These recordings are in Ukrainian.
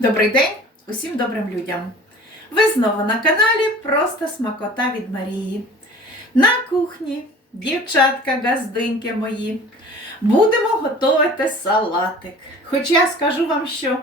Добрий день усім добрим людям! Ви знову на каналі Просто Смакота від Марії. На кухні, дівчатка, газдиньки мої, будемо готувати салатик. Хоч я скажу вам, що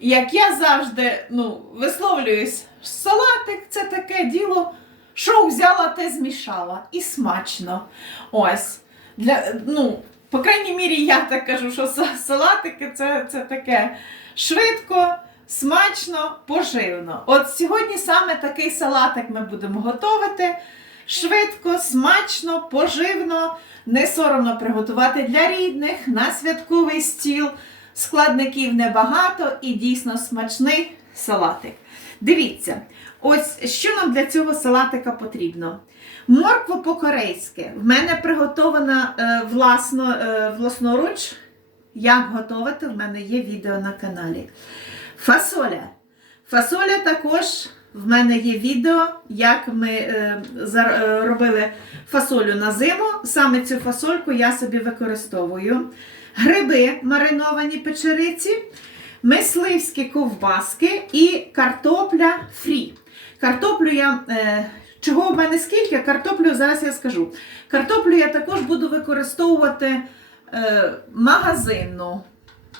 як я завжди ну, висловлююсь, салатик це таке діло, що взяла, те змішала. І смачно. Ось. Для, ну, по крайній мірі, я так кажу, що салатики це, це таке швидко, смачно, поживно. От сьогодні саме такий салатик ми будемо готувати. Швидко, смачно, поживно, не соромно приготувати для рідних на святковий стіл. Складників небагато і дійсно смачний салатик. Дивіться, ось що нам для цього салатика потрібно. Морква по-корейськи. В мене приготована е, власно, е, власноруч. Як готувати, в мене є відео на каналі. Фасоля. Фасоля також в мене є відео, як ми е, е, робили фасолю на зиму. Саме цю фасольку я собі використовую. Гриби мариновані печериці, мисливські ковбаски і картопля фрі. Картоплю я. Е, Чого в мене скільки? Картоплю зараз я скажу. Картоплю я також буду використовувати е, магазинну.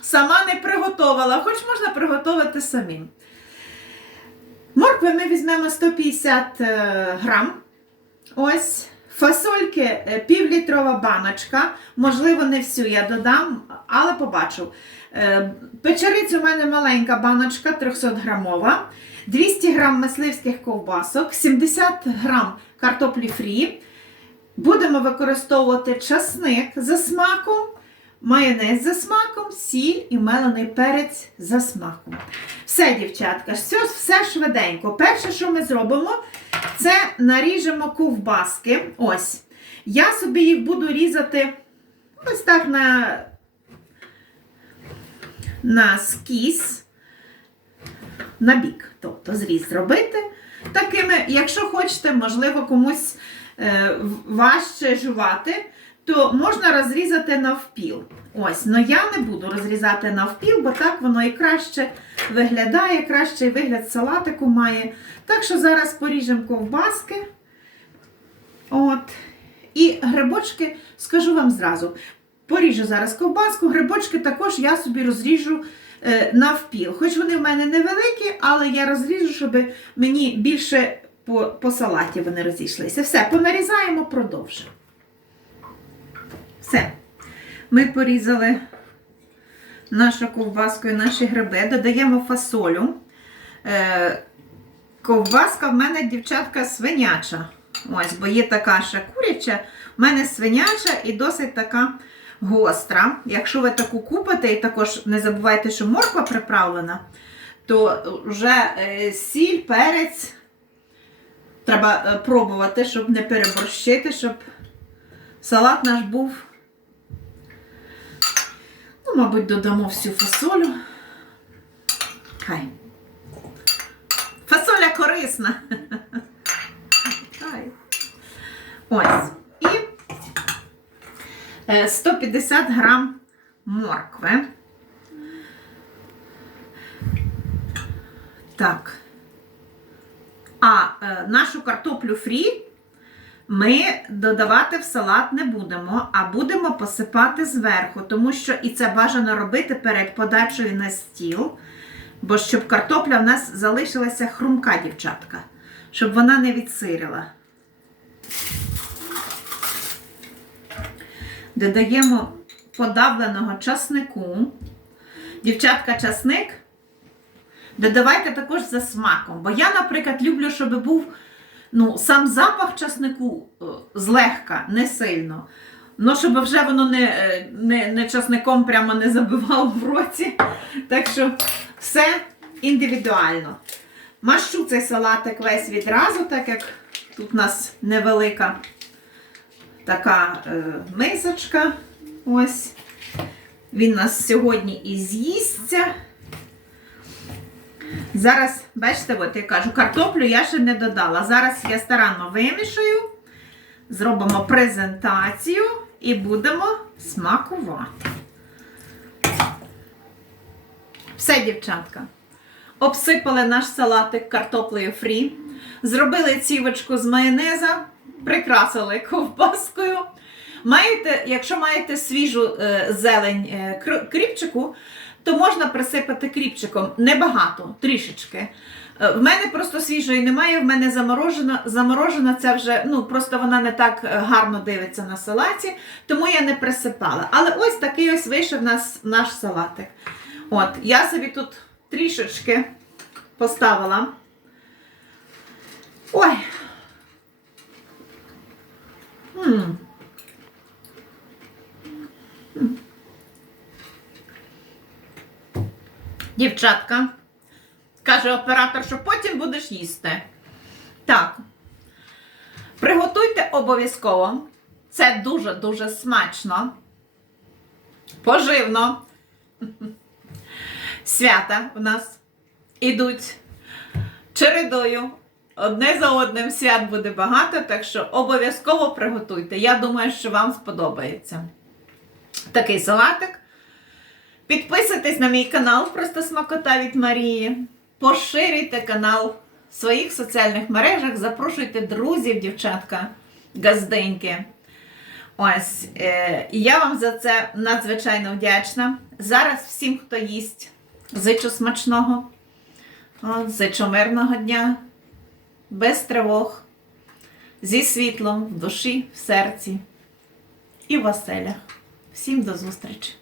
Сама не приготувала, хоч можна приготувати самим. Моркви ми візьмемо 150 е, грам. Ось. Фасольки е, півлітрова баночка. Можливо, не всю я додам, але побачу. Е, Печериць у мене маленька баночка 300 грамова. 200 грам мисливських ковбасок, 70 грам картоплі фрі. Будемо використовувати часник за смаком, майонез за смаком, сіль і мелений перець за смаком. Все, дівчатка, все, все швиденько. Перше, що ми зробимо, це наріжемо ковбаски. Ось. Я собі їх буду різати ось так на, на скіс на бік, тобто зріз зробити. Такими, якщо хочете, можливо, комусь е, важче жувати, то можна розрізати навпіл. Ось, але я не буду розрізати навпіл, бо так воно і краще виглядає, кращий вигляд салатику має. Так що зараз поріжемо ковбаски. От. І грибочки, скажу вам зразу, поріжу зараз ковбаску, грибочки також я собі розріжу е, навпіл. Хоч вони в мене невеликі, але я розріжу, щоб мені більше по, по салаті вони розійшлися. Все, понарізаємо, продовжимо. Все. Ми порізали нашу ковбаску і наші гриби, додаємо фасолю. Е, ковбаска в мене, дівчатка, свиняча. Ось, бо є така ще куряча, в мене свиняча і досить така гостра. Якщо ви таку купите, і також не забувайте, що морква приправлена, то вже е, сіль, перець треба е, пробувати, щоб не переборщити, щоб салат наш був. Мабуть, додамо всю фасолю. Хай. Фасоля корисна. Хай. Ось. І е, 150 грам моркви. Так. А е, нашу картоплю фрі ми додавати в салат не будемо, а будемо посипати зверху, тому що і це бажано робити перед подачею на стіл, бо щоб картопля в нас залишилася хрумка, дівчатка, щоб вона не відсирила. Додаємо подавленого часнику. Дівчатка, часник додавайте також за смаком. Бо я, наприклад, люблю, щоб був ну, сам запах часнику е, злегка, не сильно. Ну, щоб вже воно не, е, не, не часником прямо не забивало в роті. Так що все індивідуально. Мащу цей салатик весь відразу, так як тут у нас невелика така е, мисочка. Ось. Він нас сьогодні і з'їсться. Зараз, бачите, от я кажу, картоплю я ще не додала. Зараз я старанно вимішаю, зробимо презентацію і будемо смакувати. Все, дівчатка. обсипали наш салатик картоплею фрі, зробили цівочку з майонеза, прикрасили ковбаскою. Маєте, якщо маєте свіжу е, зелень е, кріпчику, то можна присипати кріпчиком небагато, трішечки. Е, В мене просто свіжої немає, в мене заморожена. Заморожена це вже, ну просто вона не так е, гарно дивиться на салаті, тому я не присипала. Але ось такий ось вийшов нас, наш салатик. От, я собі тут трішечки поставила. Ой. м Дівчатка, каже оператор, що потім будеш їсти. Так. Приготуйте обов'язково. Це дуже-дуже смачно. Поживно. Свята у нас ідуть чередою. Одне за одним свят буде багато, так що обов'язково приготуйте. Я думаю, що вам сподобається. Такий салатик. Підписуйтесь на мій канал Просто Смакота від Марії. Поширюйте канал в своїх соціальних мережах, запрошуйте друзів, дівчатка, газденьки. Ось, е, і я вам за це надзвичайно вдячна. Зараз всім, хто їсть, зичу смачного, От, зичу мирного дня, без тривог, зі світлом в душі, в серці і в оселях. Всім до зустрічі!